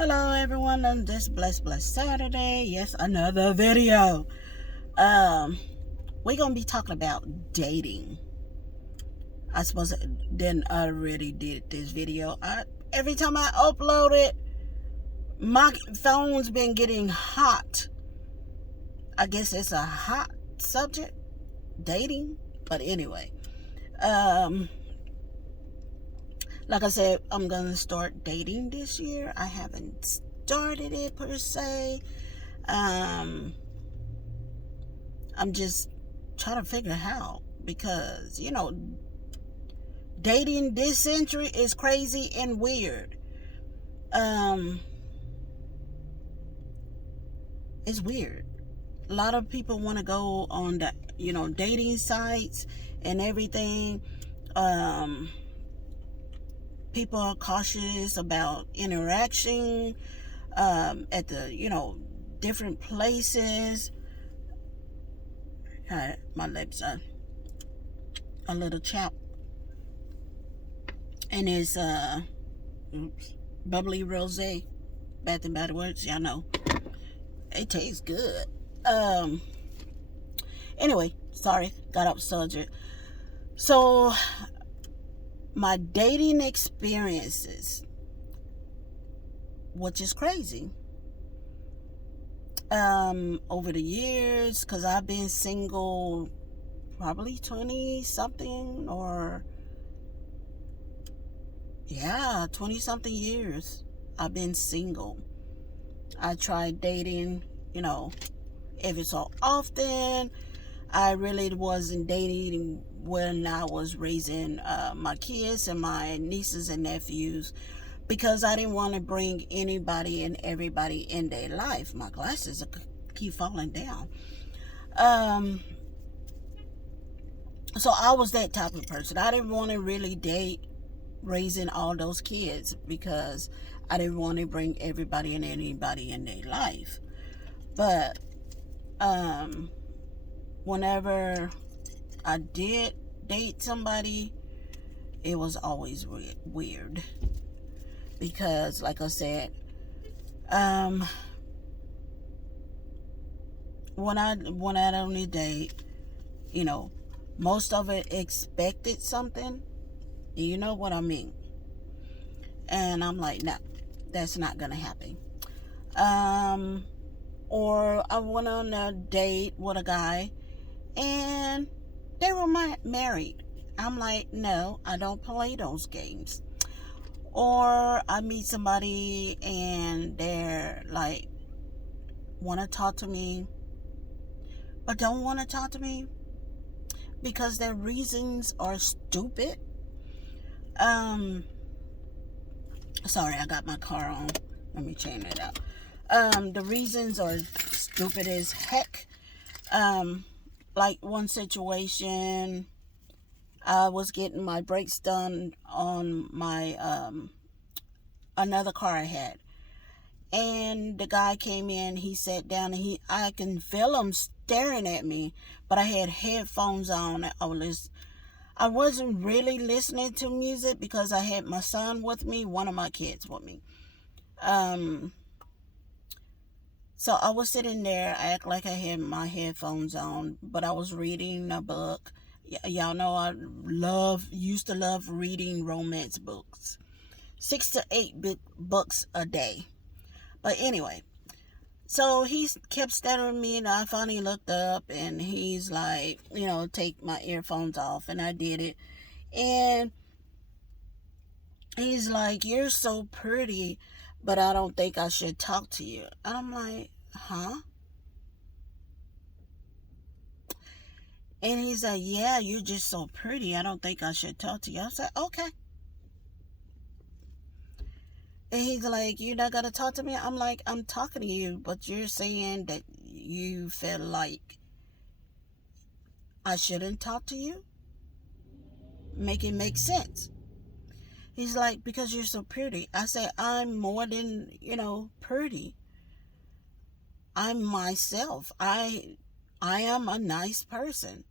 Hello everyone on this blessed Saturday. Yes, another video. Um we're gonna be talking about dating. I suppose I didn't already did this video. Every time I upload it, my phone's been getting hot. I guess it's a hot subject, dating. But anyway, um like I said, I'm gonna start dating this year. I haven't started it per se. I'm just trying to figure how, because dating this century is crazy and weird. Um, it's weird. A lot of people want to go on the dating sites and everything. Um, People are cautious about interaction at the different places. My lips are a little chapped, and it's bubbly rosé, Bath and Body Works. Y'all know it tastes good. Um. Anyway, sorry, got off subject. So my dating experiences, which is crazy. Over the years, because I've been single probably 20 something, or 20 something years I've been single. I tried dating, every so often. I really wasn't dating when I was raising my kids and my nieces and nephews, because I didn't want to bring anybody and everybody in their life. My glasses keep falling down. So I was that type of person. I didn't want to really date raising all those kids, because I didn't want to bring everybody and anybody in their life. But whenever I did date somebody, it was always weird, because like I said, when I went out on a date, most of it expected something. You know what I mean? And I'm like, no, that's not gonna happen. Or I went on a date with a guy and they were married. I'm like, no, I don't play those games. Or I meet somebody and they're like, want to talk to me, but don't want to talk to me because their reasons are stupid. Sorry, I got my car on. Let me change it out. The reasons are stupid as heck. Like one situation, I was getting my brakes done on my another car I had, and the guy came in. He sat down, and I can feel him staring at me, but I had headphones on. I wasn't really listening to music because I had my son with me, one of my kids with me. So I was sitting there, I act like I had my headphones on, but I was reading a book. Y'all know I used to love reading romance books. 6 to 8 books a day. But anyway, so he kept staring at me, and I finally looked up, and he's like, take my earphones off, and I did it. And he's like, you're so pretty, but I don't think I should talk to you. And I'm like, huh? And he's like, yeah, you're just so pretty. I don't think I should talk to you. I was like, okay. And he's like, you're not going to talk to me? I'm like, I'm talking to you, but you're saying that you feel like I shouldn't talk to you? Make it make sense. He's like, because you're so pretty. I said, I'm more than, pretty. I'm myself. I am a nice person.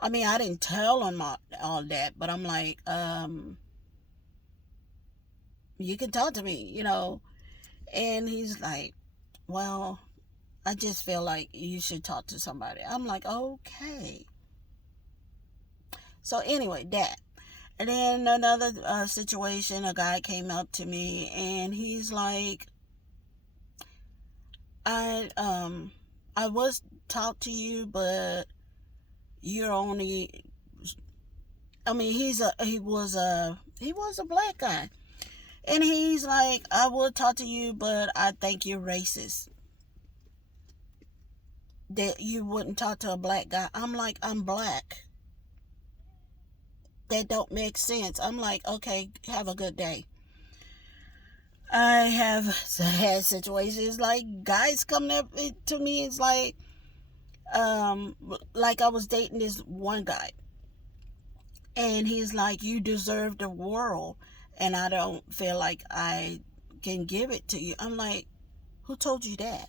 I mean, I didn't tell him all that, but I'm like, you can talk to me, And he's like, well, I just feel like you should talk to somebody. I'm like, okay. So anyway, that. And then another situation, a guy came up to me and he's like, I was talk to you, but you're only. I mean, he was a black guy, and he's like, I will talk to you, but I think you're racist. That you wouldn't talk to a black guy. I'm like, I'm black. That don't make sense. I'm like, okay, have a good day. I have had situations like guys coming up to me. It's like I was dating this one guy, and he's like, you deserve the world, and I don't feel like I can give it to you. I'm like, who told you that?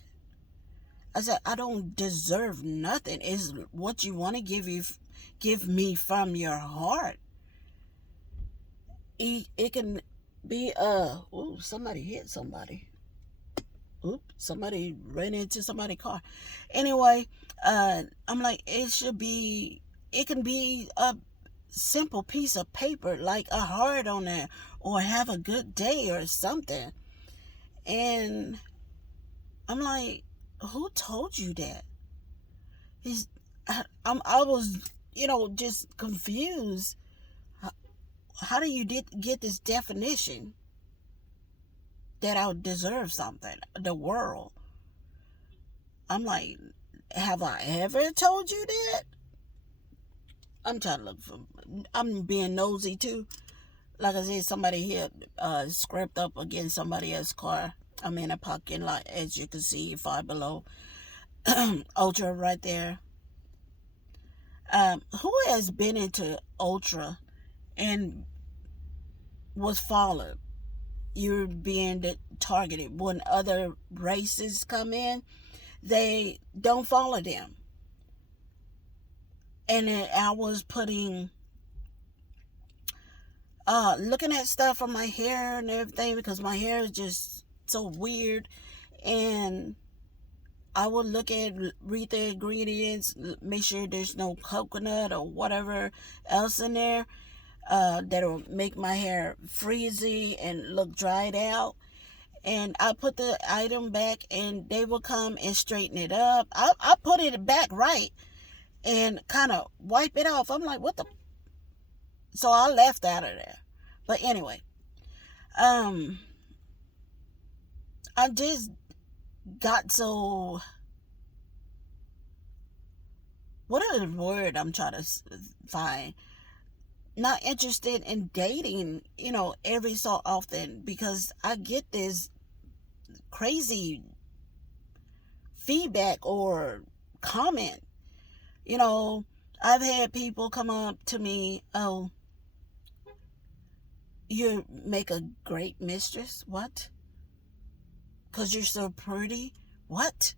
I said, I don't deserve nothing. It's what you want to give me from your heart. It can be oh, somebody hit somebody. Oops, somebody ran into somebody's car. Anyway, I'm like, it can be a simple piece of paper, like a heart on there, or have a good day or something. And I'm like, who told you that? I was, just confused. How do you get this definition that I would deserve something? The world. I'm like, have I ever told you that? I'm trying to look for. I'm being nosy too. Like I said, somebody here scraped up against somebody else's car. I'm in a parking lot, as you can see, far below. Ultra right there. Who has been into Ultra and was followed? You're being targeted. When other races come in, they don't follow them. And then I was putting, looking at stuff on my hair and everything, because my hair is just so weird. And I would read the ingredients, make sure there's no coconut or whatever else in there that'll make my hair frizzy and look dried out. And I put the item back, and they will come and straighten it up. I put it back right and kind of wipe it off. I'm like, what the? So I left out of there. But anyway, I just got so. What is the word I'm trying to find? Not interested in dating, every so often, because I get this crazy feedback or comment. I've had people come up to me, oh, you make a great mistress. What? Because you're so pretty? What?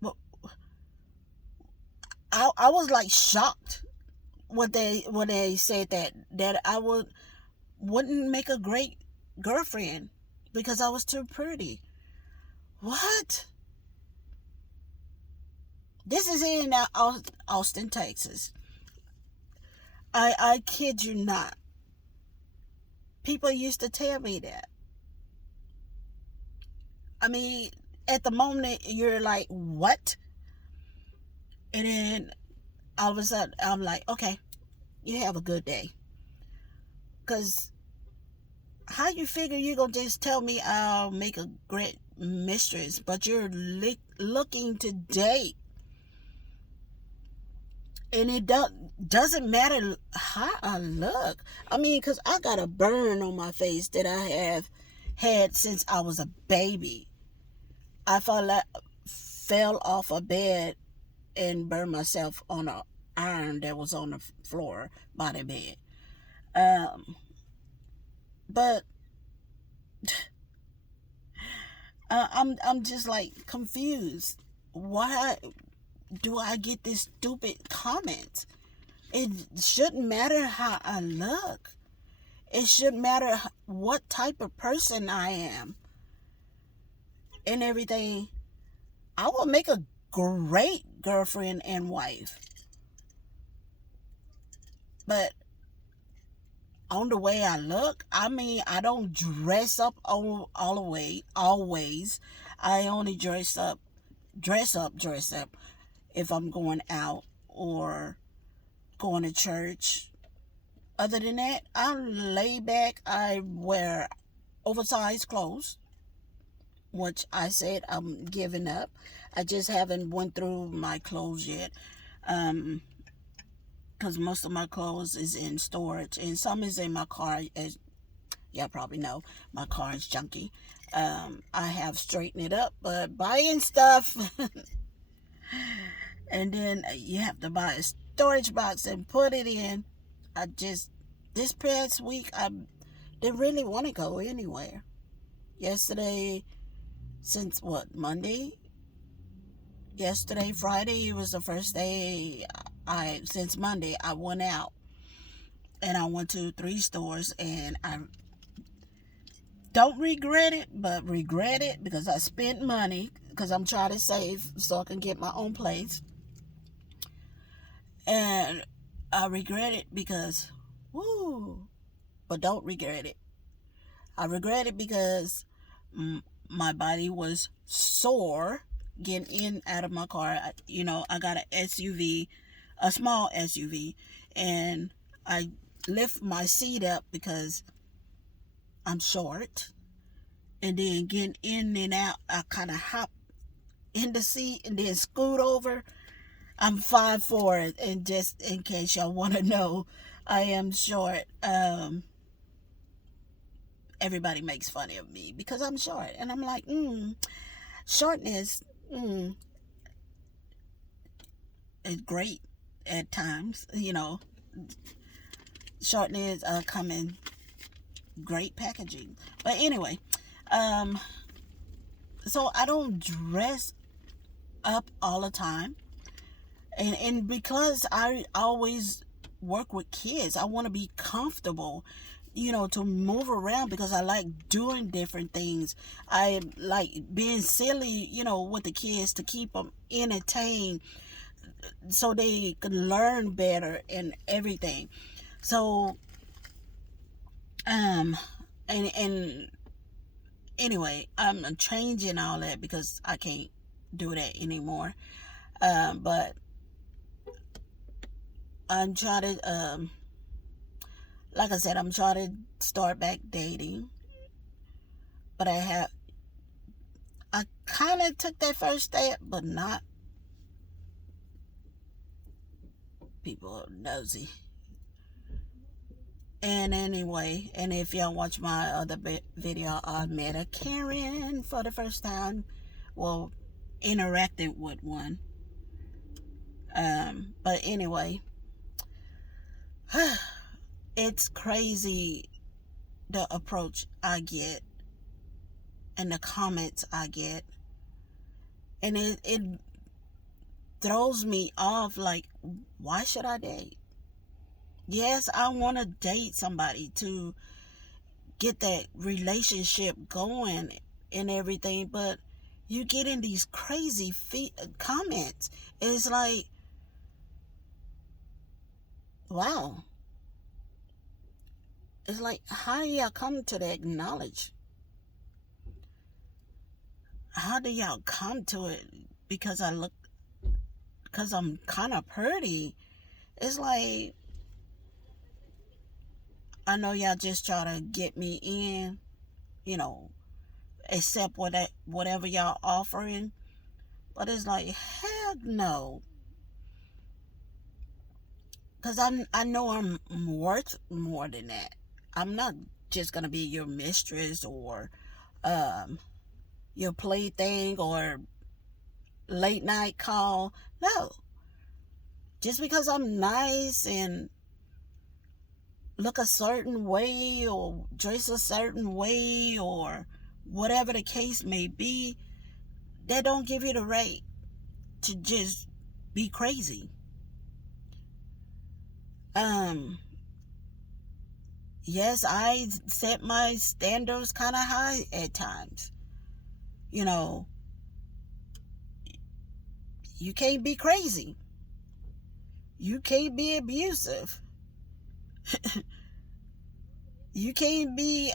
Well, I was like shocked when they said that I wouldn't make a great girlfriend because I was too pretty. What? This is in Austin, Texas. I kid you not. People used to tell me that. I mean, at the moment you're like, what? And then all of a sudden I'm like, okay, you have a good day. Because how you figure you're going to just tell me I'll make a great mistress, but you're looking to date? And it doesn't matter how I look. I mean, because I got a burn on my face that I have had since I was a baby. I fell off a bed and burned myself on an iron that was on the floor by the bed. But I'm just like confused. Why do I get this stupid comment? It shouldn't matter how I look. It shouldn't matter what type of person I am and everything. I will make a great girlfriend and wife. But on the way I look, I mean, I don't dress up all the way, always. I only dress up if I'm going out or going to church. Other than that, I lay back. I wear oversized clothes, which I said I'm giving up. I just haven't went through my clothes yet. Because most of my clothes is in storage and some is in my car. As y'all probably know, my car is junky. I have straightened it up, but buying stuff and then you have to buy a storage box and put it in. This past week, I didn't really want to go anywhere. Yesterday, since what, Monday? Yesterday, Friday, it was the first day since Monday, I went out. And I went to 3 stores and I don't regret it, but regret it because I spent money because I'm trying to save so I can get my own place. And I regret it because, but don't regret it. I regret it because my body was sore getting in out of my car. I got an SUV, a small SUV, and I lift my seat up because I'm short. And then getting in and out, I kind of hop in the seat and then scoot over. I'm 5'4", and just in case y'all want to know, I am short. Everybody makes fun of me because I'm short. And I'm like, shortness is great at times. Shortness come in great packaging. But anyway, so I don't dress up all the time. And because I always work with kids, I want to be comfortable, to move around because I like doing different things. I like being silly, with the kids to keep them entertained so they can learn better and everything. So, and anyway, I'm changing all that because I can't do that anymore. But I'm trying to, like I said, I'm trying to start back dating. But I kind of took that first step, but not. People are nosy. And anyway, and if y'all watch my other video, I met a Karen for the first time. Well, interacted with one. But anyway, it's crazy the approach I get and the comments I get. And it throws me off, like, why should I date? Yes, I want to date somebody to get that relationship going and everything, but you get in these crazy comments. It's like, wow. It's like, how do y'all come to that knowledge? How do y'all come to it? Because I'm kind of pretty. It's like, I know y'all just try to get me in, accept whatever y'all offering. But it's like, heck no. Because I know I'm worth more than that. I'm not just going to be your mistress or your plaything or late night call. No. Just because I'm nice and look a certain way or dress a certain way or whatever the case may be, that don't give you the right to just be crazy. Yes, I set my standards kind of high at times. You know, you can't be crazy. You can't be abusive. You can't be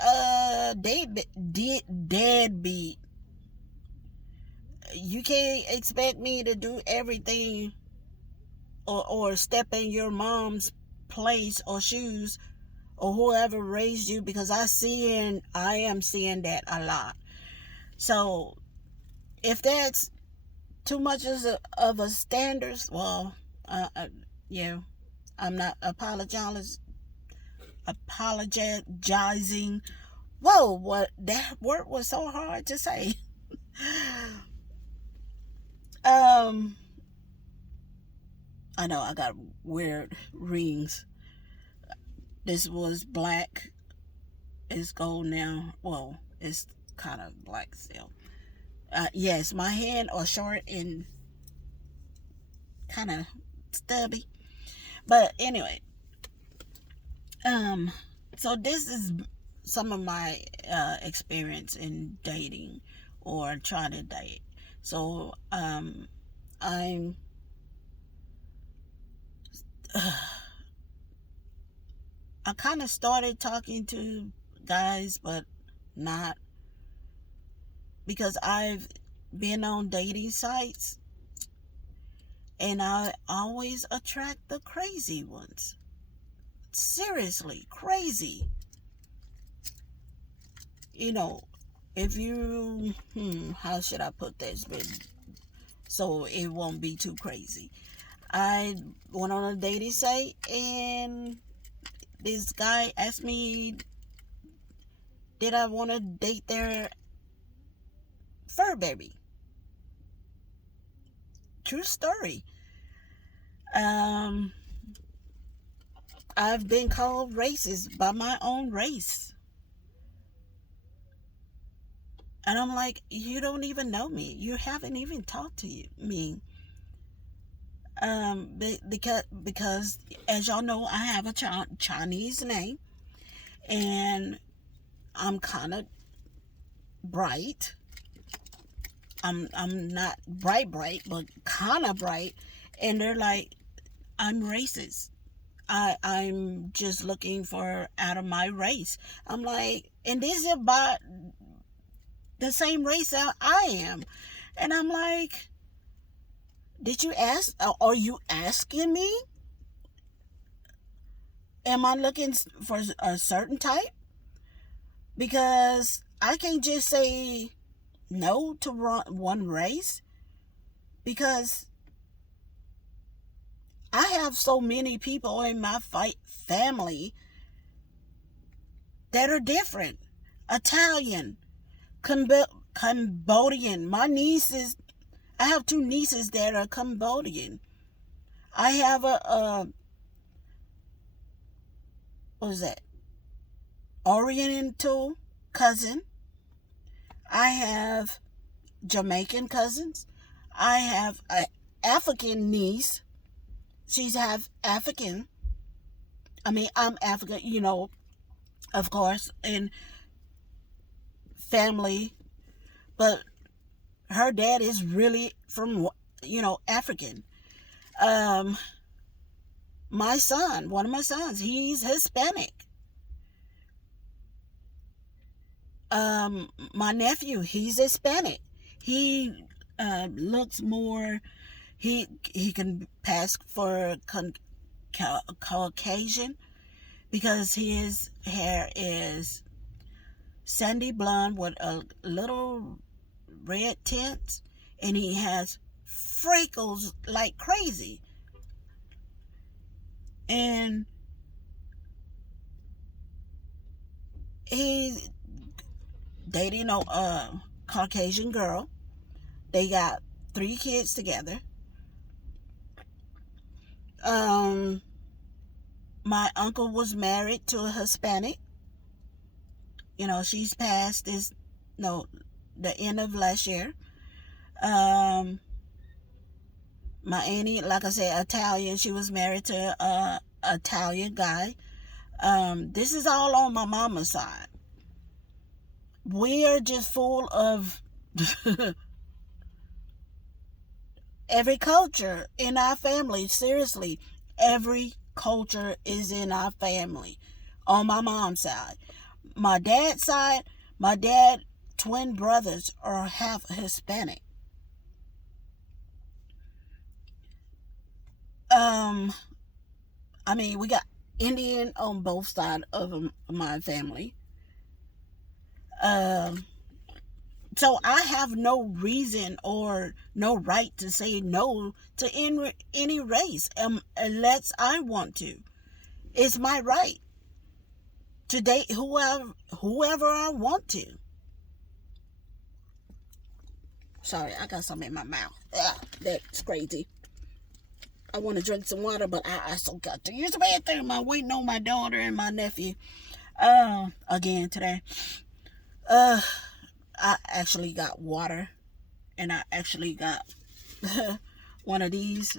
deadbeat. You can't expect me to do everything, or step in your mom's place or shoes, or whoever raised you, because I am seeing that a lot. So if that's too much of a standard, well, yeah, I'm not apologizing. Whoa, what, that word was so hard to say. um I know I got weird rings. This was black. It's gold now. Well, it's kind of black still. Yes, my hand are short and kind of stubby. But anyway, um, so this is some of my experience in dating or trying to date. So I'm I kind of started talking to guys, but not, because I've been on dating sites and I always attract the crazy ones. Seriously, crazy. You know, if you, how should I put this, so it won't be too crazy? I went on a dating site and this guy asked me, did I want to date their fur baby? True story. Um, I've been called racist by my own race. And I'm like, you don't even know me. You haven't even talked to me. Because as y'all know, I have a Chinese name, and I'm kind of bright. I'm not bright, but kind of bright. And they're like, I'm racist. I'm just looking for out of my race. I'm like, and this is about the same race that I am. And I'm like, did you ask? Are you asking me? Am I looking for a certain type? Because I can't just say no to one race, because I have so many people in my family that are different. Italian, Cambodian. My nieces, I have two nieces that are Cambodian. I have a what is that? Oriental cousin. I have Jamaican cousins. I have an African niece. She's half African. I mean, I'm African, of course, in family, but her dad is really from, African. Um, one of my sons, he's Hispanic. My nephew, he's Hispanic. He looks more. He can pass for Caucasian, because his hair is sandy blonde with a little red tint, and he has freckles like crazy. And he dating a Caucasian girl. They got 3 kids together. My uncle was married to a Hispanic. She's passed this, no, the end of last year. My auntie, like I said, Italian. She was married to a Italian guy. This is all on my mama's side. We are just full of every culture in our family. Seriously, every culture is in our family on my mom's side. My dad's side, my dad twin brothers are half Hispanic. Um, I mean, we got Indian on both sides of my family. Um, so I have no reason or no right to say no to any race unless I want to. It's my right to date whoever I want to. Sorry, I got something in my mouth. That's crazy. I want to drink some water, but I still got to use the bathroom. I'm waiting on my daughter and my nephew. Again today. I actually got water, and I actually got one of these,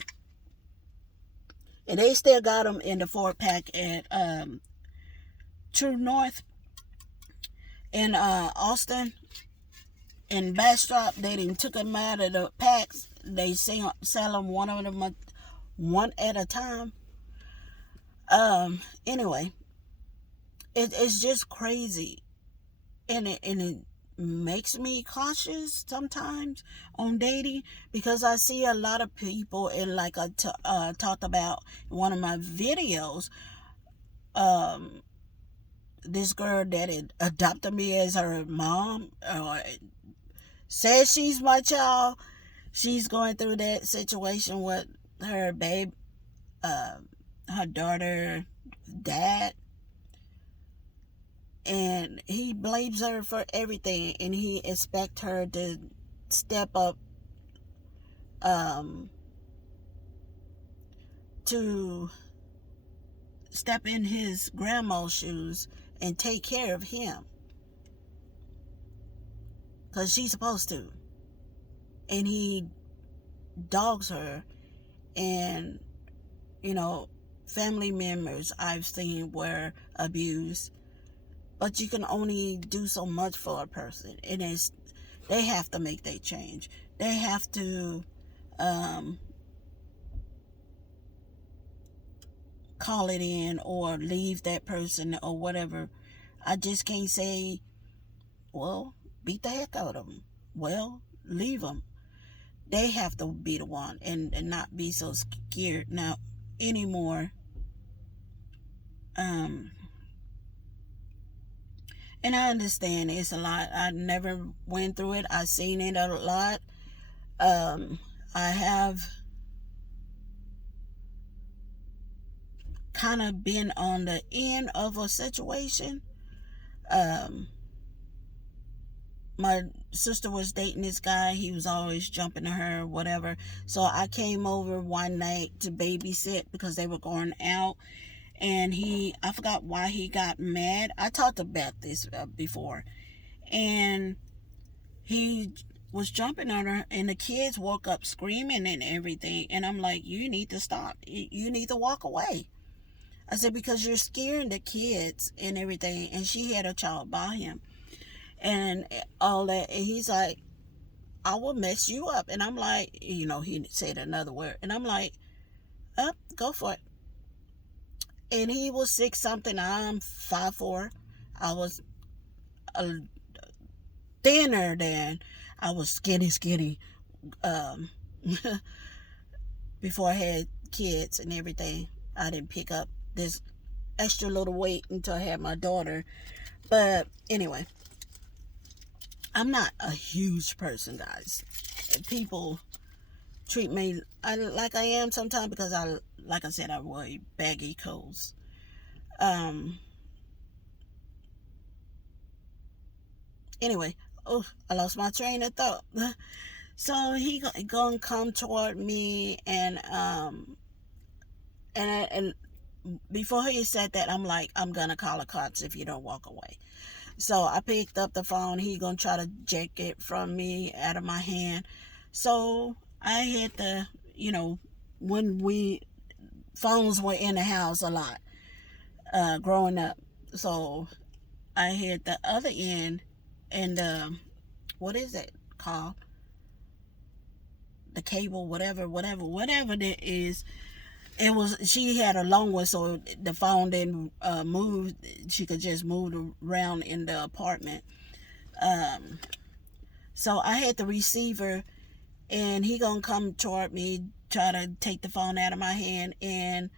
and they still got them in the 4-pack at True North in Austin. In Bastrop, they didn't took them out of the packs. They sell them one at a time. Anyway, it's just crazy, and it makes me cautious sometimes on dating, because I see a lot of people, and like I talked about in one of my videos, this girl that had adopted me as her mom, or says she's my child. She's going through that situation with her her daughter dad, and he blames her for everything, and he expects her to step up, um, to step in his grandma's shoes and take care of him, because she's supposed to, and he dogs her. And family members I've seen were abused, but you can only do so much for a person, and they have to make their change. They have to call it in or leave that person or whatever. I just can't say, well, beat the heck out of them. Well, leave them. They have to be the one, and not be so scared now anymore. And I understand it's a lot. I never went through it. I've seen it a lot. I have kind of been on the end of a situation. My sister was dating this guy. He was always jumping to her, whatever. So I came over one night to babysit because they were going out. And I forgot why he got mad. I talked about this before. And he was jumping on her, and the kids woke up screaming and everything. And I'm like, you need to stop. You need to walk away. I said, because you're scaring the kids and everything. And she had a child by him and all that. And he's like, I will mess you up. And I'm like, he said another word. And I'm like, go for it. And he was 6 something. I'm 5'4". I was thinner than I was skinny. Before I had kids and everything, I didn't pick up this extra little weight until I had my daughter. But anyway, I'm not a huge person, guys. People treat me like I am sometimes because like I said, I wear baggy clothes. Anyway, I lost my train of thought. So he gonna come toward me, and before he said that, I'm like, I'm gonna call the cops if you don't walk away. So I picked up the phone. He gonna try to jack it from me out of my hand. So I had to, when phones were in the house a lot. growing up. So I hit the other end, and what is it called? The cable, whatever that is. It was, she had a long one, so the phone didn't move. She could just move around in the apartment. Um, so I had the receiver, and he gonna come toward me, try to take the phone out of my hand, and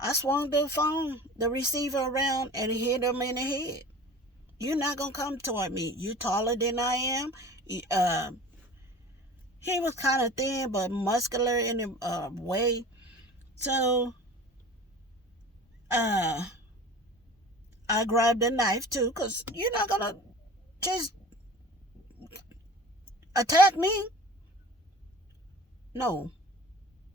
I swung the receiver around, and hit him in the head. You're not gonna come toward me. You're taller than I am. Uh, he was kind of thin but muscular in a way. So uh, I grabbed a knife too, because you're not gonna just attack me. No.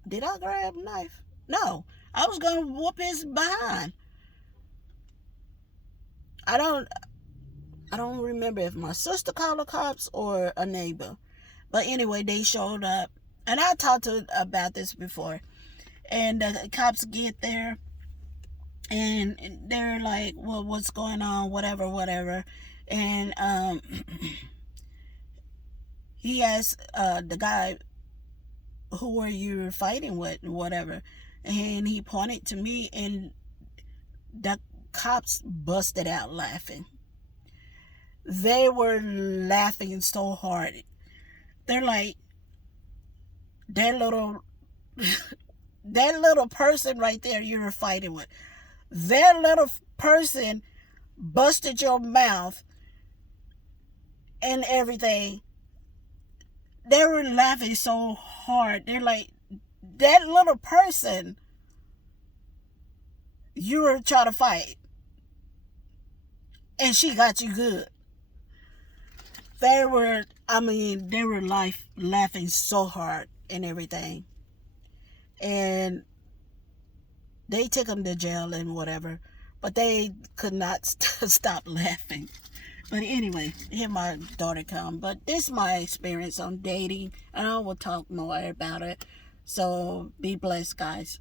Did I grab a knife? No. I was gonna whoop his behind. I don't I don't remember if my sister called the cops or a neighbor. But anyway, they showed up. And I talked about this before. And the cops get there, and they're like, well, what's going on? Whatever. And he asked the guy, who are you fighting with? Whatever. And he pointed to me, and the cops busted out laughing. They were laughing so hard. They're like, that little that little person right there you were fighting with, that little person busted your mouth and everything. They were laughing so hard. They're like, that little person you were trying to fight, and she got you good. They were laughing so hard and everything. And they took him to jail and whatever, but they could not stop laughing. But anyway, here my daughter come. But this is my experience on dating, and I will talk more about it. So be blessed, guys.